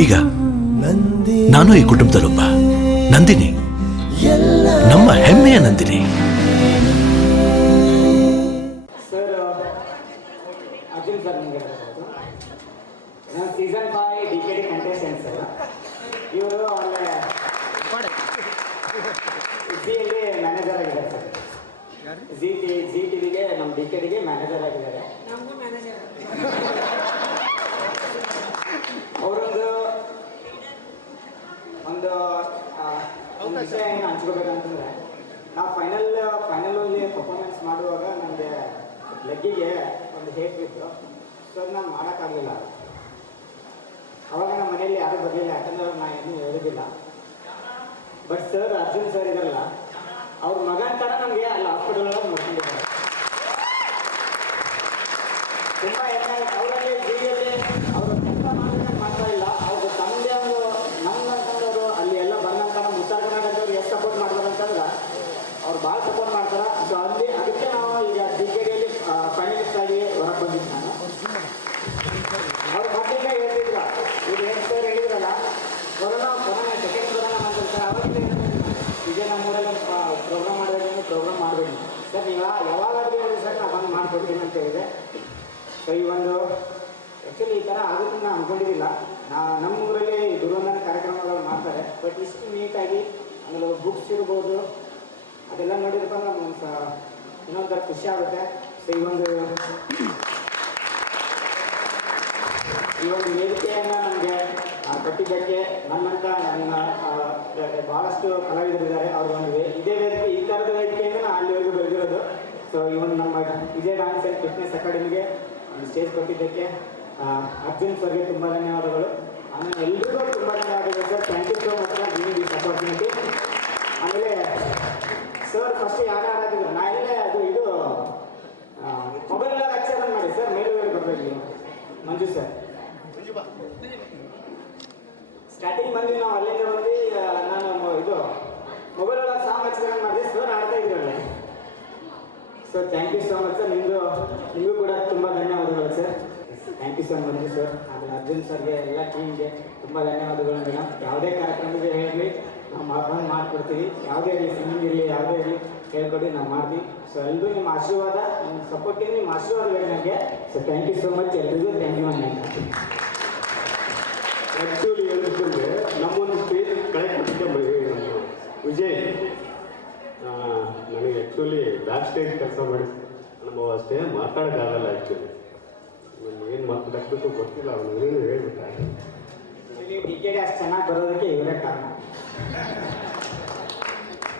ಈಗ ನಾನು ಈ ಕುಟುಂಬದಲ್ಲೊಬ್ಬ ನಂದಿನಿ, ನಮ್ಮ ಹೆಮ್ಮೆಯ ನಂದಿನಿ. ಸರ್ ಅರ್ಜುನ್ ಸರ್ ನಿಮಗೆ ನಾನು ಸೀಸನ್ 5 DKD ಕಂಟೆಸ್ಟೆಂಟ್ ಸರ್. ಇವರು ಒಳ್ಳೆ ಜಿಯಲ್ಲಿ ಮ್ಯಾನೇಜರ್ ಆಗಿದ್ದಾರೆ ಸರ್. ಜಿ ಟಿವಿಗೆ ನಮ್ಮ DKDಗೆ ಮ್ಯಾನೇಜರ್ ಆಗಿದ್ದಾರೆ. ಅವರೊಂದು ಒಂದು ವಿಷಯ ಏನು ಹಂಚ್ಕೋಬೇಕಂತಂದರೆ, ನಾವು ಫೈನಲಲ್ಲಿ ಪರ್ಫಾರ್ಮೆನ್ಸ್ ಮಾಡುವಾಗ ನನಗೆ ಲೆಗ್ಗಿಗೆ ಒಂದು ಹೇಟ್ ಬಿತ್ತು. ಸೊ ನಾನು ಮಾಡೋಕ್ಕಾಗಲಿಲ್ಲ. ಅವಾಗ ನಮ್ಮ ಮನೆಯಲ್ಲಿ ಯಾರೂ ಬರಲಿಲ್ಲ, ಯಾಕಂದ್ರೆ ನಾನು ಏನೂ ಹೇಳೋದಿಲ್ಲ. ಬಟ್ ಸರ್ ಅರ್ಜುನ್ ಸರ್ ಇದಾರಲ್ಲ, ಅವ್ರ ಮಗನ ಥರ ನಮಗೆ ಅಲ್ಲಿ ಹಾಸ್ಪಿಟಲೊಳಗೆ ನೋಡ್ಕೊಂಡಿದ್ದಾರೆ. ತುಂಬ ಹೆಮ್ಮೆ. ಅವರಲ್ಲಿ ಜಿಯಲ್ಲಿ ಅವರು ಕೆಲಸ ಮಾಡಬೇಕಂತ ಮಾಡ್ತಾ ಇಲ್ಲ. ಅವ್ರ ತಂದೆ ಅವರು ನಮ್ಗಂತಂದವರು ಅಲ್ಲಿ ಎಲ್ಲ ಬಂದಂತ ನಮ್ಮ ಉತ್ತರ ಕರ್ನಾಟಕದವ್ರು ಎಷ್ಟು ಸಪೋರ್ಟ್ ಮಾಡ್ತಾರೆ ಅಂತಂದ್ರೆ ಅವ್ರು ಭಾಳ ಸಪೋರ್ಟ್ ಮಾಡ್ತಾರೆ. ಸೊ ಅದಕ್ಕೆ ನಾವು ಈಗ DKDಯಲ್ಲಿ ಫೈನಲಿಸ್ಟ್ ಆಗಿ ಹೊರಗೆ ಬಂದಿದ್ದು ನಾನು. ಅವ್ರು ಮೊದಲಿಗೆ ಹೇಳ್ತಿದ್ರ, ಈಗ ಏನು ಸರ್ ಹೇಳಿದ್ರಲ್ಲ, ಕೊರೋನಾ ಸೆಕೆಂಡ್ ಕೊರೋನಾ ಬಂದಿಲ್ಲ ಸರ್. ಅವಾಗಿಂದ ಈಗ ನಮ್ಮೂರಲ್ಲಿ ಪ್ರೋಗ್ರಾಮ್ ಮಾಡಬೇಕು, ಪ್ರೋಗ್ರಾಮ್ ಮಾಡಬೇಕು ಸರ್. ನೀವು ಯಾವಾಗಾದ್ರೂ ಹೇಳಿ ಸರ್, ನಾನು ಬಂದು ಮಾಡ್ಕೊಡ್ತೀನಿ ಅಂತ ಹೇಳಿದೆ. ಸೊ ಈ ಒಂದು ಆ್ಯಕ್ಚುಲಿ ಈ ಥರ ಆಗುತ್ತೆ ನಾನು ಅಂದ್ಕೊಂಡಿದ್ದಿಲ್ಲ. ನಮ್ಮ ಊರಲ್ಲಿ ದುರ್ವಂದನ ಕಾರ್ಯಕ್ರಮಗಳು ಮಾಡ್ತಾರೆ, ಬಟ್ ಇಷ್ಟು ನೀಟಾಗಿ ಆಮೇಲೆ ಬುಕ್ಸ್ ಇರ್ಬೋದು ಅದೆಲ್ಲ ನೋಡಿದ್ರಪ್ಪ ನಮ್ಗೆ ಇನ್ನೊಂಥರ ಖುಷಿ ಆಗುತ್ತೆ. ಸೊ ಈ ಒಂದು ವೇದಿಕೆಯನ್ನು ನಮಗೆ ಕಟ್ಟಿದ್ದಕ್ಕೆ ನನ್ನಂತ ನನ್ನ ಭಾಳಷ್ಟು ಕಲಾವಿದರಿದ್ದಾರೆ. ಅವ್ರ ಒಂದು ಇದೇ ವೇದಿಕೆ, ಈ ಥರದ ವೇದಿಕೆಯಿಂದ ನಾನು ಅಲ್ಲಿವರೆಗೂ ಬೆಳೆದಿರೋದು. ಸೊ ಈ ಒಂದು ನಮ್ಮ ವಿಜಯ್ ಡ್ಯಾನ್ಸ್ ಆ್ಯಂಡ್ ಫಿಟ್ನೆಸ್ ಅಕಾಡೆಮಿಗೆ ಒಂದು ಸ್ಟೇಜ್ ಕೊಟ್ಟಿದ್ದಕ್ಕೆ ಅರ್ಜುನ್ ಸರ್ಗೆ ತುಂಬ ಧನ್ಯವಾದಗಳು. ಆಮೇಲೆ ಎಲ್ರಿಗೂ ತುಂಬ ಧನ್ಯವಾದಗಳು sir. Thank you so much for giving this opportunity. ಆಮೇಲೆ ಸರ್ ಫಸ್ಟ್ ಯಾರು ಆಡೋದಿದ್ರು ನಾ ಎಲ್ಲೇ ಇದು ಮೊಬೈಲೆಲ್ಲ ಅಕ್ಷರ ಮಾಡಿ ಸರ್, ಮೇಲುಗಡೆ ಬರಬೇಕು ಮಂಜು ಸರ್. ಸ್ಟಾರ್ಟಿಂಗ್ ಬಂದ್ವಿ ನಾವು, ಅಲ್ಲಿಂದ ಬಂದು ನಾನು ಇದು ಮೊಬೈಲ್ ಒಳಗೆ ಸಾಂಗ್ ಹಚ್ಚಿದ್ರೆ ಮಾಡಿದೆ ಸರ್, ಆಡ್ತಾ ಇದ್ರಲ್ಲ. Sir thank you so much sir. ನಿಮಗೂ ಕೂಡ ತುಂಬ ಧನ್ಯವಾದಗಳು sir. Thank you so much sir. ಆಮೇಲೆ ಅರ್ಜುನ್ ಸರ್ಗೆ ಎಲ್ಲ ಟೀಮ್ಗೆ ತುಂಬ ಧನ್ಯವಾದಗಳು ಮೇಡಮ್. ಯಾವುದೇ ಕಾರ್ಯಕ್ರಮಕ್ಕೆ ಹೇಳಲಿ ನಾವು ಮಾಡ್ಕೊಡ್ತೀವಿ. ಯಾವುದೇ ಇರಲಿ, ಸಿಂಗಿಂಗ್ ಇರಲಿ, ಯಾವುದೇ ಇರಲಿ ಹೇಳ್ಕೊಡಿ, ನಾವು ಮಾಡ್ತೀವಿ. ಸೊ ಎಲ್ಲರೂ ನಿಮ್ಮ ಆಶೀರ್ವಾದ, ನಿಮ್ಮ ಸಪೋರ್ಟಿಂಗ್, ನಿಮ್ಮ ಆಶೀರ್ವಾದಗಳು ನನಗೆ. So thank you so much ಎಲ್ರಿಗೂ. ಥ್ಯಾಂಕ್ ಯು ಅನ್ನ. ಆ್ಯಕ್ಚುಲಿ ಹೇಳ್ಬೇಕಂದ್ರೆ ನಮ್ಮೊಂದು ಸ್ಟೇಜ್ ಕಡೆ ಕೊಟ್ಟಿದ್ದೆ ವಿಜಯ್. ನನಗೆ ಆ್ಯಕ್ಚುಲಿ ಬ್ಯಾಕ್ ಸ್ಟೇಜ್ ಕೆಲಸ ಮಾಡಿ ನಮ್ಮ ಅಷ್ಟೇ ಮಾತಾಡೋಕ್ಕಾಗಲ್ಲ. ಆ್ಯಕ್ಚುಲಿ ನಾನು ಏನು ಮಾತಾಡಬೇಕು ಗೊತ್ತಿಲ್ಲ, ಅವನು ಏನೇನು ಹೇಳ್ಬಿಟ್ಟ. DKD ಅಷ್ಟು ಚೆನ್ನಾಗಿ ಬರೋದಕ್ಕೆ ಇವರೇ ಕಾರಣ.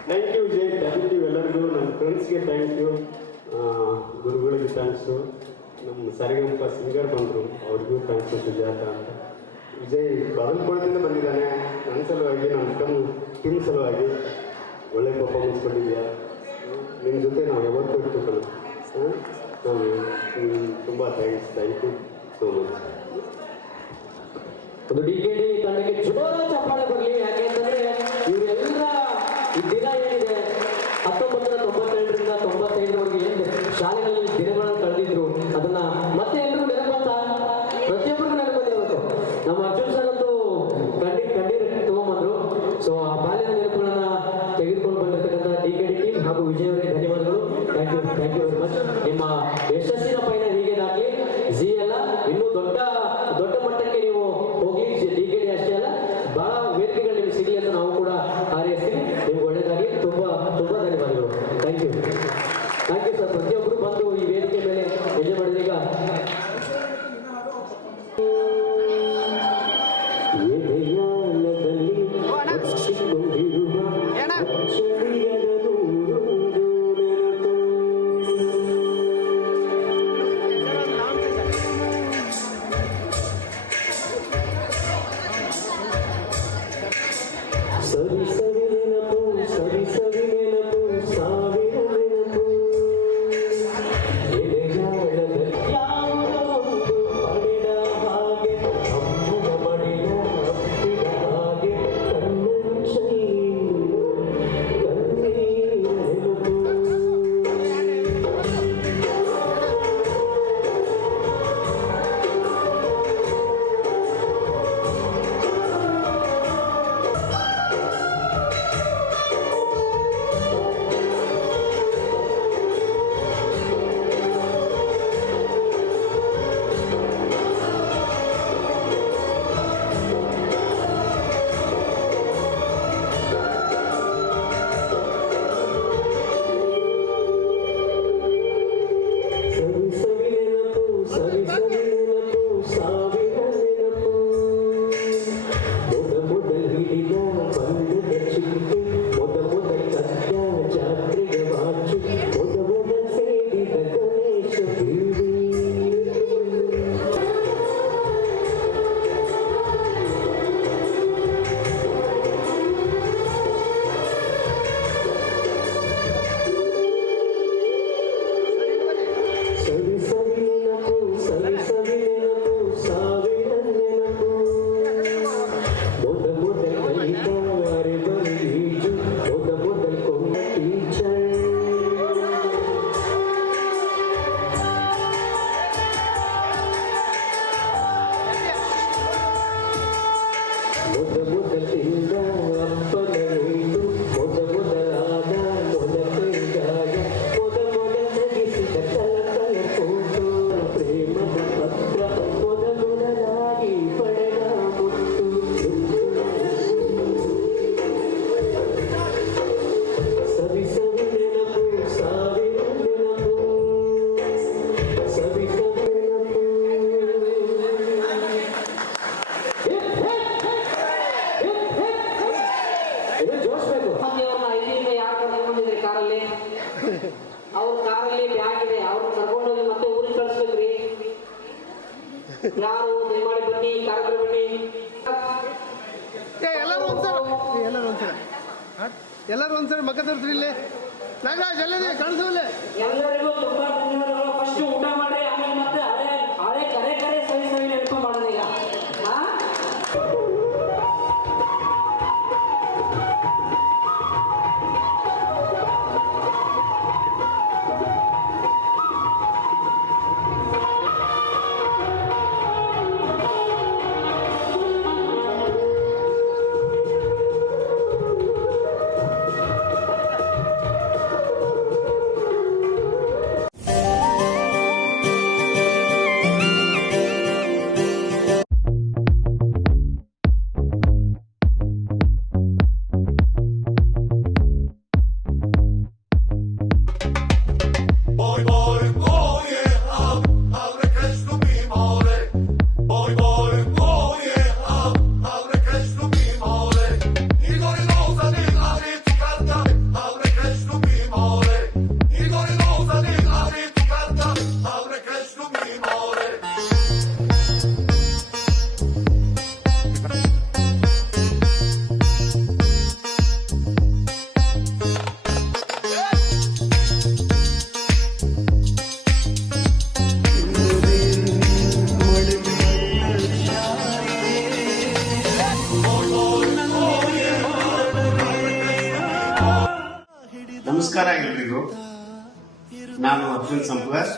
Thank you Vijay. Thank you ಎಲ್ಲರಿಗೂ. ನನ್ನ ಫ್ರೆಂಡ್ಸ್ಗೆ ಥ್ಯಾಂಕ್ ಯು, ಗುರುಗಳಿಗೆ ಥ್ಯಾಂಕ್ಸು, ನಮ್ಮ ಸರಿಗಂಪ ಸಿಂಗರ್ ಬಂದರು ಅವ್ರಿಗೂ ಥ್ಯಾಂಕ್ಸು, ಸುಜಾತ ಅಂತ. ವಿಜಯ್ ಬಾಗಲಕೋಟೆಯಿಂದ ಬಂದಿದ್ದಾನೆ. ನನ್ನ ಸಲುವಾಗಿ, ನಮ್ಮ ಟೀಮ್ ಸಲುವಾಗಿ ಒಳ್ಳೆ ಪರ್ಫಾರ್ಮೆನ್ಸ್ ಕೊಟ್ಟಿದ್ಯಾ. ನಿಮ್ಮ ಜೊತೆ ನಾವು ಯಾವತ್ತೂ ಇರ್ತೀವಿ. ತುಂಬ ಥ್ಯಾಂಕ್ ಯು ಸೋ ಮಚ್. ಒಂದು DKD ತಂಡಕ್ಕೆ ಜೋರ ಚಪ್ಪಾಳೆ ಬರಲಿ. ಯಾಕೆ ಅಂತಂದ್ರೆ ಇವರೆಲ್ಲ ಈ ದಿನ ಏನಿದೆ 1992ರಿಂದ 95ರವರೆಗೆ ಏನು ಶಾಲೆಗಳಲ್ಲಿ ದಿನಗಳನ್ನು ಕಳೆದಿದ್ರು, ಅದನ್ನ ಮತ್ತೆ ಎಲ್ರಿಗೂ ನೆನಪಂತ, ಪ್ರತಿಯೊಬ್ಬರಿಗೂ ನೆನಪಂದಿರಬೇಕು. ನಮ್ಮ ಅರ್ಜುನ್ ಸರ್ ಅಂತೂ ಕಣ್ಣೀರು ತಗೊಂಡ್ಬಂದ್ರು. ಸೊ ಆ ಬಾಲ್ಯದ ನೆನಪುಗಳನ್ನ ತೆಗೆದುಕೊಂಡು ಬಂದಿರತಕ್ಕಂಥ DKD ಟೀಮ್ ಹಾಗೂ ವಿಜಯ್ ಅವರಿಗೆ ಧನ್ಯವಾದಗಳು. Thank you very much. ನಿಮ್ಮ ಯಶಸ್ಸಿನ ಪಯಣ ಹೀಗೆ ಆಗಲಿ. ಜಿ ಎಲ್ಲ ಇನ್ನೂ ದೊಡ್ಡ ಮಟ್ಟಕ್ಕೆ ನೀವು ಹೋಗಿ. DKD ಅಷ್ಟೇ ಅಲ್ಲ, ಬಹಳ ವೇದಿಕೆಗಳು ನಿಮ್ಗೆ ಸಿಗಲಿ ಅಂತ ನಾವು ಕೂಡ ಹಾರೈಸ್ತೀವಿ. ನಿಮ್ಗೆ ಒಳ್ಳೇದಾಗಲಿ. ತುಂಬ ಧನ್ಯವಾದಗಳು. Thank you sir. ಪ್ರತಿಯೊಬ್ಬರು ಬಂದು ಈ ವೇದಿಕೆ ಮೇಲೆ ಎಂಜಾಯ್ ಮಾಡಿದ್ರೆ ಈಗ ಹನುಮಂತಿ ಅವ್ರನ್ನ ಐದಿಯಿಂದ ಯಾರು ಕರ್ಕೊಂಡು ಬಂದಿದ್ರಿ ಕಾರಲ್ಲಿ? ಅವ್ರ ಕಾರಲ್ಲಿ ಬ್ಯಾಗ್ ಇದೆ, ಅವ್ರನ್ನ ಕರ್ಕೊಂಡು ಹೋಗಿ ಮತ್ತೆ ಊರಿಗೆ ಕಳಿಸ್ಬೇಕ್ರಿ. ಯಾರು ದಯಮಾಡಿ ಬನ್ನಿ, ಕಾರ್ಯಕ್ರಮ ಬನ್ನಿ. ಎಲ್ಲರೂ ಒಂದ್ಸರಿ ಮಕ್ಕ ತೋರಿಸ್ರಿ ಇಲ್ಲಿ. ನಾಗರಾಜ್ ಎಲ್ಲದೇ ಕಾಣಿಸೋಲ್ಲ. ಎಲ್ಲರಿಗೂ ತುಂಬಾ ಧನ್ಯವಾದಗಳು. ಫಸ್ಟ್ ಊಟ ಮಾಡಿ, ಆಮೇಲೆ ಮತ್ತೆ ಹಳೆ ಹಳೆ ಕರೆ ಕರೆ ಸವಿ ಸವಿ ನೆನಪು ಮಾಡೋಣ ಈಗ. ನಮಸ್ಕಾರ ಎಲ್ರಿಗೂ. ನಾನು ಅಬ್ದುಲ್ ಸಂಪರ್,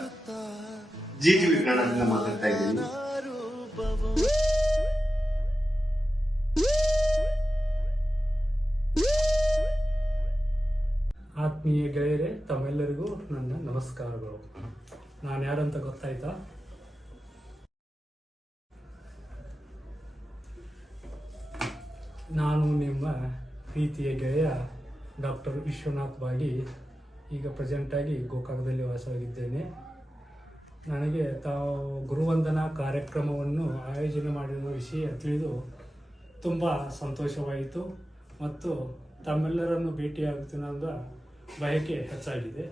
ಜಿಟಿವಿ ಕನ್ನಡದಿಂದ ಮಾತಾಡ್ತಾ ಇದ್ದೀನಿ. ಆತ್ಮೀಯ ಗೆಳೆಯರೇ, ತಮ್ಮೆಲ್ಲರಿಗೂ ನನ್ನ ನಮಸ್ಕಾರಗಳು. ನಾನು ಯಾರಂತ ಗೊತ್ತಾಯ್ತಾ? ನಾನು ನಿಮ್ಮ ಪ್ರೀತಿಯ ಗೆಳೆಯ ಡಾಕ್ಟರ್ ವಿಶ್ವನಾಥ್ ಬಾಗಿ. ಈಗ ಪ್ರೆಸೆಂಟಾಗಿ ಗೋಕಾಕದಲ್ಲಿ ವಾಸವಾಗಿದ್ದೇನೆ. ನನಗೆ ತಾವು ಗುರುವಂದನಾ ಕಾರ್ಯಕ್ರಮವನ್ನು ಆಯೋಜನೆ ಮಾಡಿರುವ ವಿಷಯ ತಿಳಿದು ತುಂಬ ಸಂತೋಷವಾಯಿತು ಮತ್ತು ತಮ್ಮೆಲ್ಲರನ್ನು ಭೇಟಿಯಾಗುತ್ತೇನೆ ಅನ್ನೋ ಬಯಕೆ ಹೆಚ್ಚಾಗಿದೆ.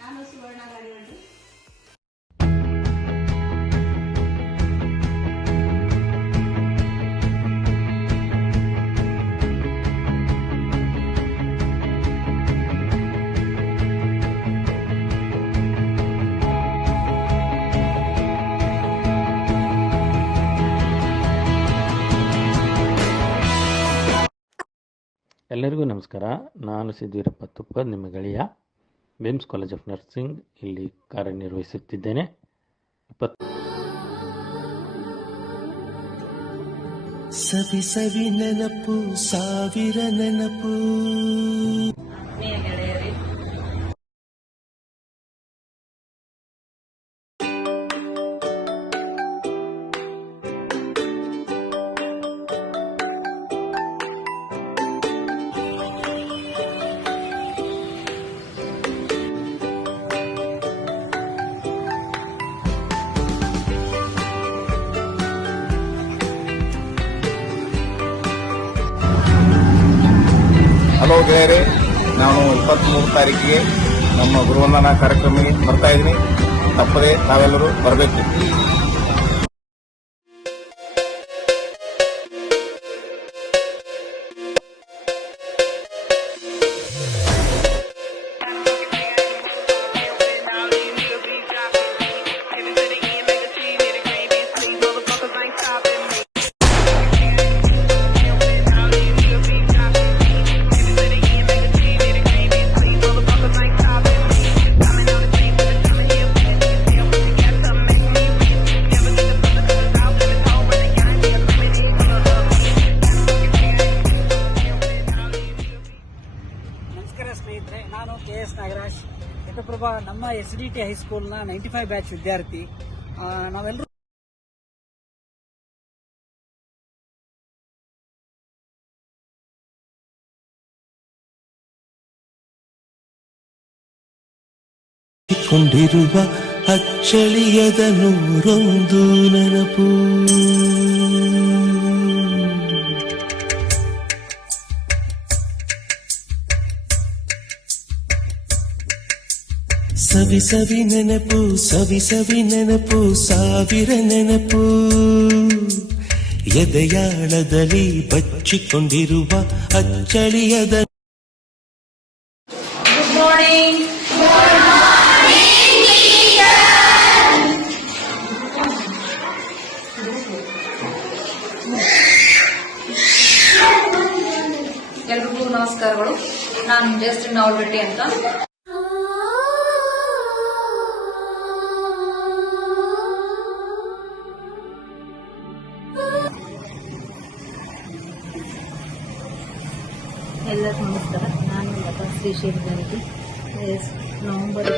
ನಾನು ಸುವರ್ಣ ಗಾಡಿವಳ್ಳಿ. ಎಲ್ಲರಿಗೂ ನಮಸ್ಕಾರ. ನಾನು ಸಿದ್ಧೀರಪ್ಪ ತುಪ್ಪದ್, ನಿಮ್ಮ ಗೆಳೆಯ. ವಿಮ್ಸ್ ಕಾಲೇಜ್ ಆಫ್ ನರ್ಸಿಂಗ್ ಇಲ್ಲಿ ಕಾರ್ಯನಿರ್ವಹಿಸುತ್ತಿದ್ದೇನೆ. ಸವಿ ಸವಿ ನೆನಪು, ಸಾವಿರ ನೆನಪು. ಗೆಳೆಯರೇ, ಹಲೋ ಗೆಳೆಯರೇ, ನಾನು 23 ತಾರೀಕಿಗೆ ನಮ್ಮ ಗುರುವಂದನಾ ಕಾರ್ಯಕ್ರಮಕ್ಕೆ ಬರ್ತಾ ಇದ್ದೀನಿ. ತಪ್ಪದೆ ತಾವೆಲ್ಲರೂ ಬರಬೇಕು. ಸ್ನೇಹಿತರೆ, ನಾನು KS ನಾಗರಾಜ್, ಘಟಪ್ರಭಾ ನಮ್ಮ SDT ಹೈಸ್ಕೂಲ್ನ 95 ಬ್ಯಾಚ್ ವಿದ್ಯಾರ್ಥಿ. ನಾವೆಲ್ಲರೂ ಬಚ್ಚಿಕೊಂಡಿರುವ ಅಚ್ಚಳಿಯದ ನೂರೊಂದು ನೆನಪು. ಸವಿ ಸವಿ ನೆನಪು, ಸವಿ ಸವಿ ನೆನಪು, ಸಾವಿರ ನೆನಪು ಎದೆಯಾಳದಲ್ಲಿ ಬಚ್ಚಿಕೊಂಡಿರುವ ಅಚ್ಚಳಿಯದ. Good morning. ಎಲ್ರಿಗೂ ನಮಸ್ಕಾರಗಳು. ನಾನು ಜಯಶ್ರೀ ನಾವಲ್ಬೆಟ್ಟಿ ಅಂತ. ಎಲ್ಲರಿಗೂ ನಮಸ್ಕಾರ. ನಾನು ಲತಾ ಶ್ರೀಶೈಲದಲ್ಲಿ ನವೆಂಬರ್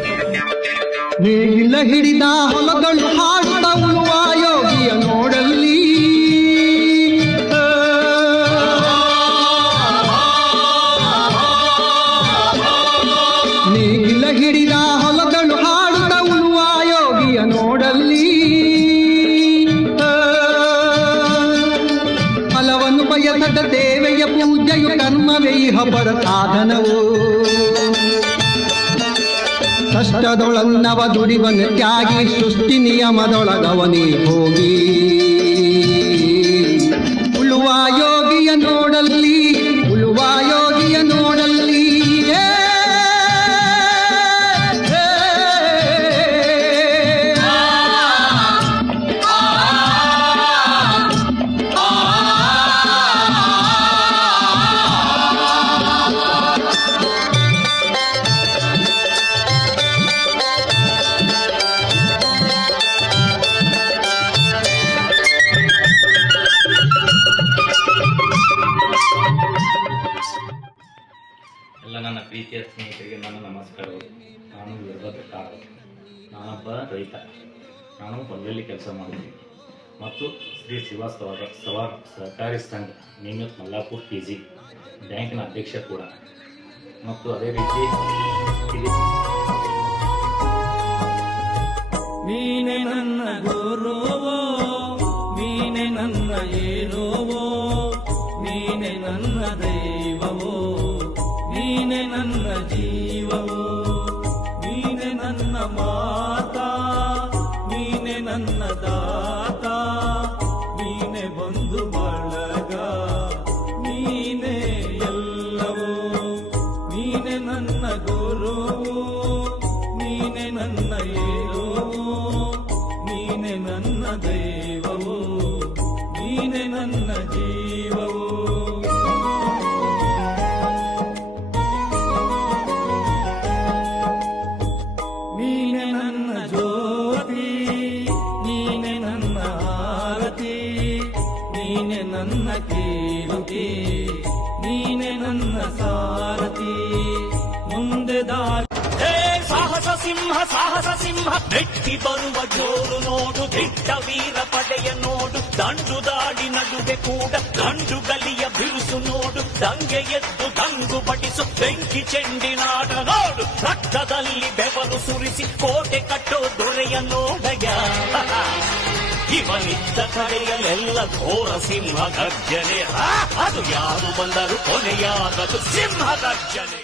ನೇಗಿಲ ಹಿಡಿದ ಹೊಲಗಳು ಹಾಡುತ್ತ ಉಳುವ ಯೋಗಿಯ ನೋಡಲ್ಲಿ, ನೇಗಿಲ ಹಿಡಿದ ಹೊಲಗಳು ಹಾಡುತ್ತ ಉಳುವ ಯೋಗಿಯ ನೋಡಲ್ಲಿ, ಫಲವನ್ನು ಬಯಸದ ದೇವೆಯ ಪೂಜೆಯು ಕರ್ಮವೇ ಹಬ್ಬರ ಸಾಧನವು. ಕಷ್ಟದೊಳನ್ನವ ದುಡಿವನು ತ್ಯಾಗಿ ಸೃಷ್ಟಿ ನಿಯಮದೊಳಗವನೇ ಹೋಗಿ, ಉಳುವ ಯೋಗಿಯ ನೋಡಲ್ಲಿ, ಉಳುವ ಯೋಗಿಯ ನೋಡಲ್ಲಿ. ಎಲ್ಲ ನನ್ನ ಪ್ರೀತಿಯ ಸ್ನೇಹಿತರಿಗೆ ನನ್ನ ನಮಸ್ಕಾರಗಳು. ನಾನು ವೀರಭದ್ರ ಕಾರವಾರ. ನಾನೊಬ್ಬ ರೈತ. ನಾನು ಹೊಲದಲ್ಲಿ ಕೆಲಸ ಮಾಡ್ತೀನಿ ಮತ್ತು ಶ್ರೀ ಶ್ರೀವಾಸ್ತವ ಸವಾರ್ ಸಹಕಾರಿ ಸಂಘ ನಿಯಮಿತ ಮಲ್ಲಾಪುರ PG ಬ್ಯಾಂಕಿನ ಅಧ್ಯಕ್ಷ ಕೂಡ. ಮತ್ತು ಅದೇ ರೀತಿ ನೀನೆ ನನ್ನ ಗುರುವೋ, ನೀನೆ ನನ್ನ ಏರೋವೋ, ನೀನೆ ನನ್ನ ದೈವವೋ, ನೀನೆ ನನ್ನ ಜೀವವೋ, ನೀನೆ ನನ್ನ ಮಾತಾ, ನೀನೆ ನನ್ನ ದಾತ, ನೀನೆ ಬಂಧು ಬಳಗ, ನೀನೆ ಎಲ್ಲವೋ, ನೀನೆ ನನ್ನ ಗುರುವೋ, ನೀನೆ ನನ್ನ ಏರೋವೋ, ನೀನೆ ನನ್ನ ದೈವವೋ, ನೀನೆ ನನ್ನ ಜೀವವೋ. ನೀನೆ ನನ್ನ ಜ್ಯೋತಿ, ನೀನೆ ನನ್ನ ಆರತಿ, ನೀನೆ ನನ್ನ ಕೀರ್ತಿ, ನೀನೆ ನನ್ನ ಸಾರಥಿ. ಮುಂದೆ ದಾರಿ ಸಾಹಸ ಸಿಂಹ ಮೆಟ್ಟಿ ಬರುವ ಜೋರು ನೋಡು, ದಿಟ್ಟ ವೀರ ಪಡೆಯ ನೋಡು, ದಂಡು ದಾಡಿ ನಡುವೆ ಕೂಡ ಗಂಡು ಗಲಿಯ ಬಿರುಸು ನೋಡು, ದಂಗೆ ಎದ್ದು ದಂಗು ಬಡಿಸು ಬೆಂಕಿ ಚೆಂಡಿನಾಡ ನೋಡು, ರಕ್ತದಲ್ಲಿ ಬೆವರು ಸುರಿಸಿ ಕೋಟೆ ಕಟ್ಟೋ ದೊರೆಯ ನೋಡಯ. ಇವನಿದ್ದ ಕಡೆಯಲ್ಲೆಲ್ಲ ಘೋರ ಸಿಂಹ ಗರ್ಜನೆ, ಅದು ಯಾರು ಬಂದರು ಕೊನೆಯಾಗದು ಸಿಂಹ ಗರ್ಜನೆ.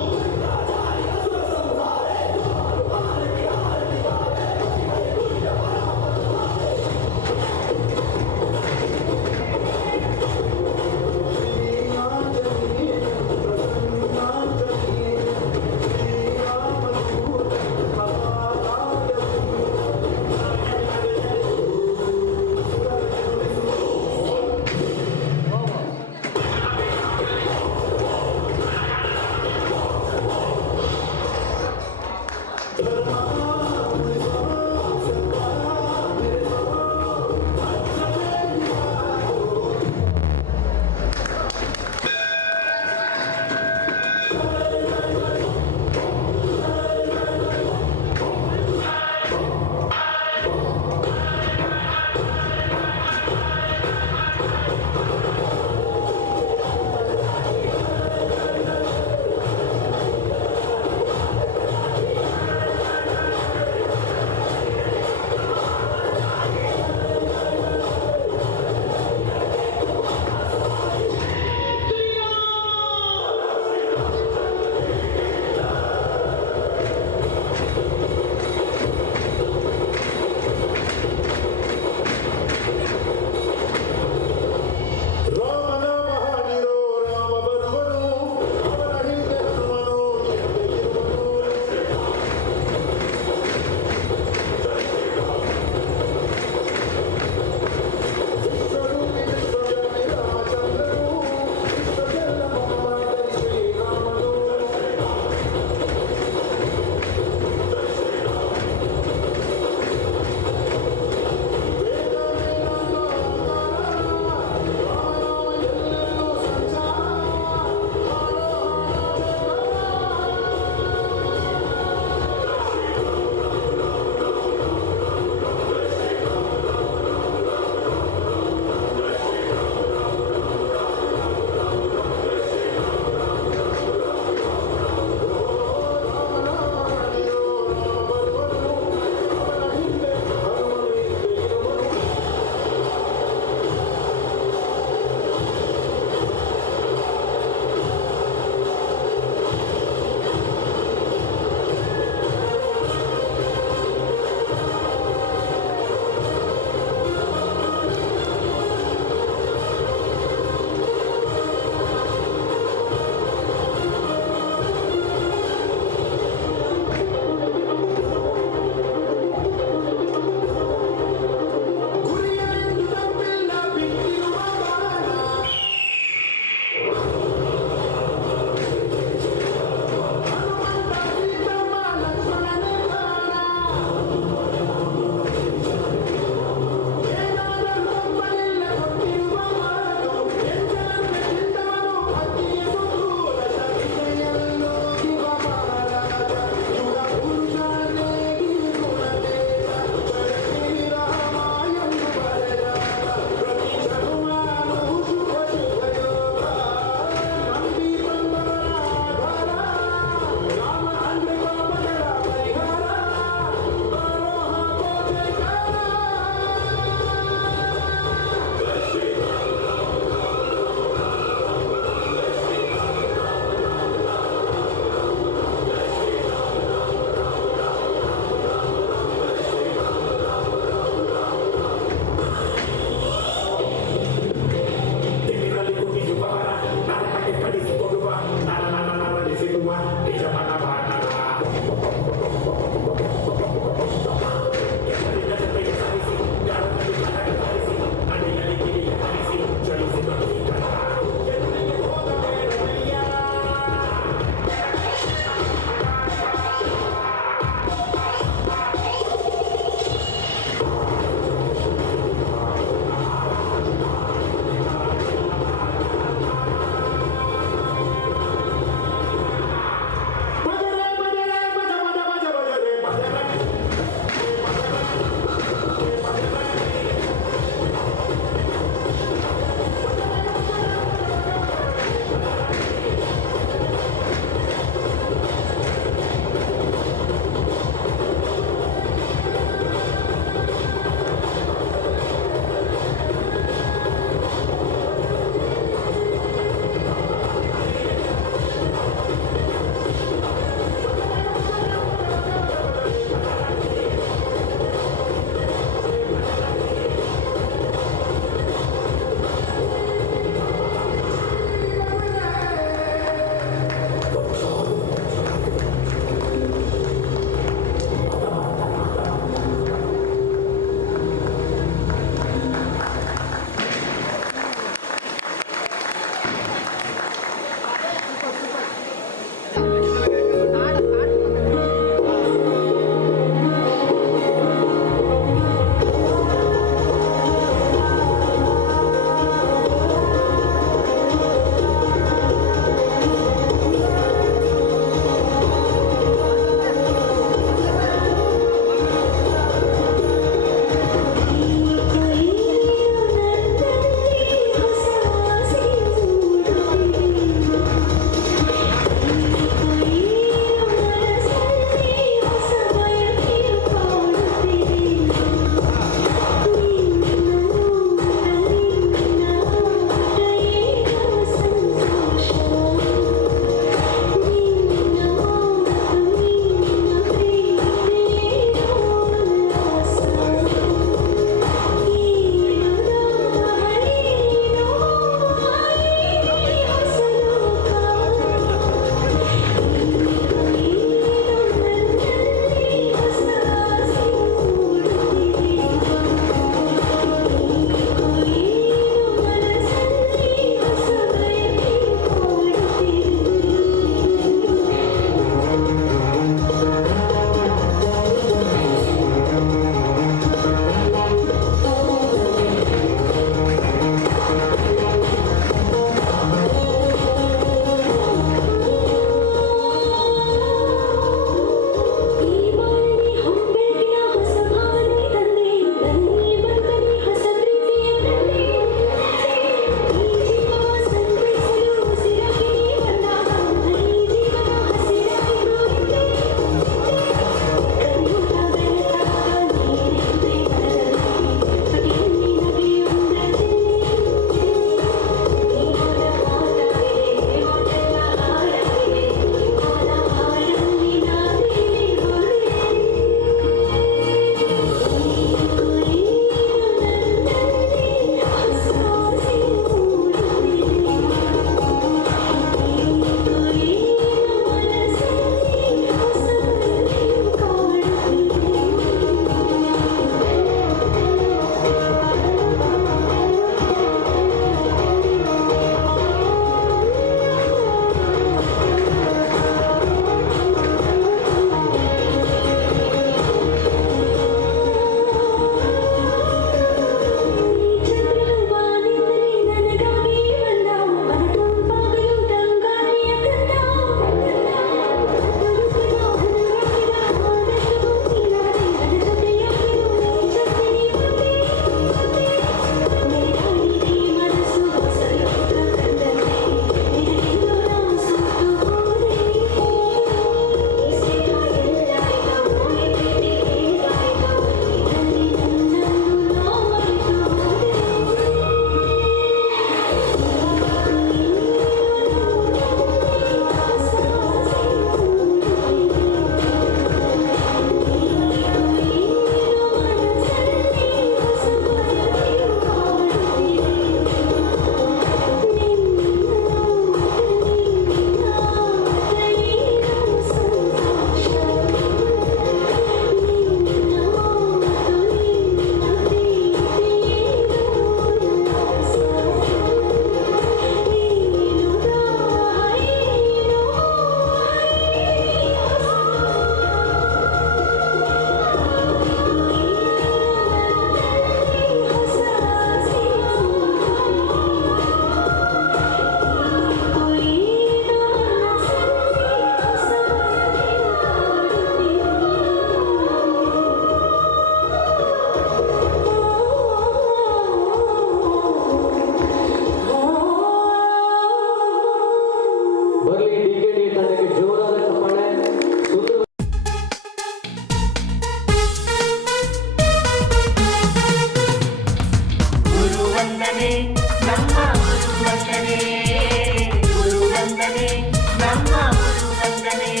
ವಂದನೆ.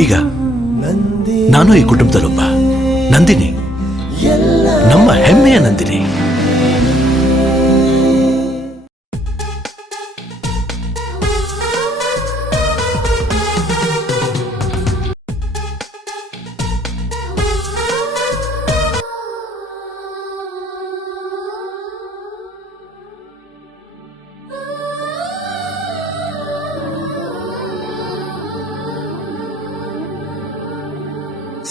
ಈಗ ನಾನು ಈ ಕುಟುಂಬದಲ್ಲೊಬ್ಬ. ನಂದಿನಿ ನಮ್ಮ ಹೆಮ್ಮೆಯ ನಂದಿನಿ.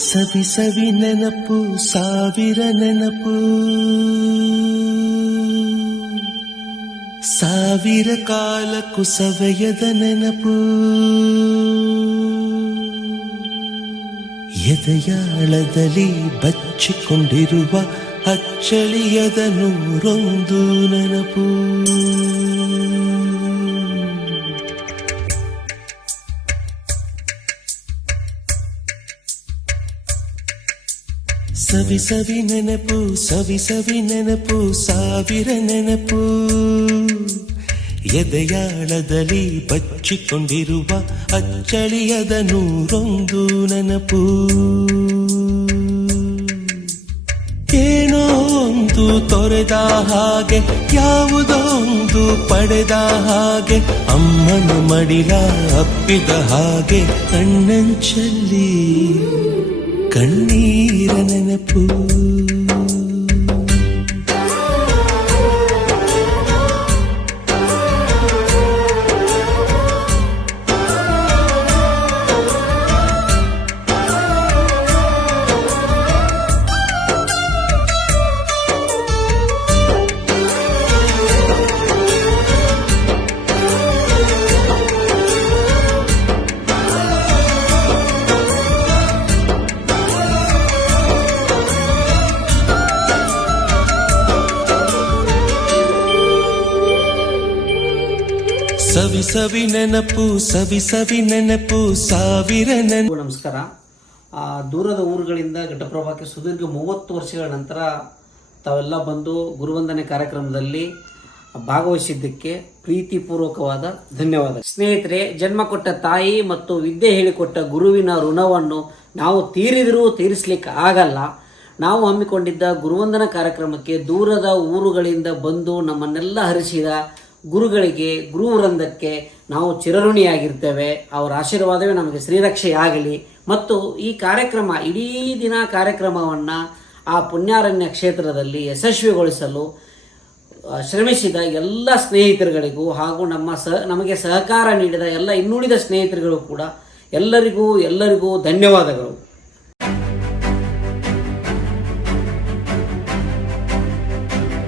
ಸವಿ ಸವಿ ನೆನಪು ಸಾವಿರ ನೆನಪು, ಸಾವಿರ ಕಾಲಕ್ಕೂ ಸವೆಯದ ನೆನಪು, ಎದೆಯಾಳದಲ್ಲಿ ಬಚ್ಚಿಕೊಂಡಿರುವ ಅಚ್ಚಳಿಯದ ನೂರೊಂದು ನೆನಪು. ಸವಿ ಸವಿ ನೆನಪು ಸವಿ ಸವಿ ನೆನಪು ಸಾವಿರ ನೆನಪು, ಎದೆಯಾಳದಲ್ಲಿ ಬಚ್ಚಿಕೊಂಡಿರುವ ಅಚ್ಚಳಿಯದ ನೂರೊಂದು ನೆನಪು. ಏನೋ ಒಂದು ತೊರೆದ ಹಾಗೆ, ಯಾವುದೋ ಒಂದು ಪಡೆದ ಹಾಗೆ, ಅಮ್ಮನ ಮಡಿಲ ಅಪ್ಪಿದ ಹಾಗೆ, ಕಣ್ಣಂಚಲ್ಲಿ ಕಣ್ಣೀರ ನೆನಪು. ಸವಿ ಸವಿ ನೆನಪು ಸವಿ ಸವಿ ನೆನಪು ಸಾವಿರ ನೆನಪು. ನಮಸ್ಕಾರ. ದೂರದ ಊರುಗಳಿಂದ ಘಟಪ್ರಭಾಕ್ಕೆ ಸುದೀರ್ಘ 30 ವರ್ಷಗಳ ನಂತರ ತಾವೆಲ್ಲ ಬಂದು ಗುರುವಂದನೆ ಕಾರ್ಯಕ್ರಮದಲ್ಲಿ ಭಾಗವಹಿಸಿದ್ದಕ್ಕೆ ಪ್ರೀತಿಪೂರ್ವಕವಾದ ಧನ್ಯವಾದ. ಸ್ನೇಹಿತರೆ, ಜನ್ಮ ಕೊಟ್ಟ ತಾಯಿ ಮತ್ತು ವಿದ್ಯೆ ಹೇಳಿಕೊಟ್ಟ ಗುರುವಿನ ಋಣವನ್ನು ನಾವು ತೀರಿದರೂ ತೀರಿಸಲಿಕ್ಕೆ ಆಗಲ್ಲ. ನಾವು ಹಮ್ಮಿಕೊಂಡಿದ್ದ ಗುರುವಂದನ ಕಾರ್ಯಕ್ರಮಕ್ಕೆ ದೂರದ ಊರುಗಳಿಂದ ಬಂದು ನಮ್ಮನ್ನೆಲ್ಲ ಹರಿಸಿದ ಗುರುಗಳಿಗೆ, ಗುರುವೃಂದಕ್ಕೆ ನಾವು ಚಿರಋಣಿಯಾಗಿರ್ತೇವೆ. ಅವರ ಆಶೀರ್ವಾದವೇ ನಮಗೆ ಶ್ರೀರಕ್ಷೆಯಾಗಲಿ. ಮತ್ತು ಈ ಕಾರ್ಯಕ್ರಮ, ಇಡೀ ದಿನ ಕಾರ್ಯಕ್ರಮವನ್ನು ಆ ಪುಣ್ಯಾರಣ್ಯ ಕ್ಷೇತ್ರದಲ್ಲಿ ಯಶಸ್ವಿಗೊಳಿಸಲು ಶ್ರಮಿಸಿದ ಎಲ್ಲ ಸ್ನೇಹಿತರುಗಳಿಗೂ ಹಾಗೂ ನಮಗೆ ಸಹಕಾರ ನೀಡಿದ ಎಲ್ಲ ಇನ್ನುಳಿದ ಸ್ನೇಹಿತರುಗಳು ಕೂಡ ಎಲ್ಲರಿಗೂ ಧನ್ಯವಾದಗಳು.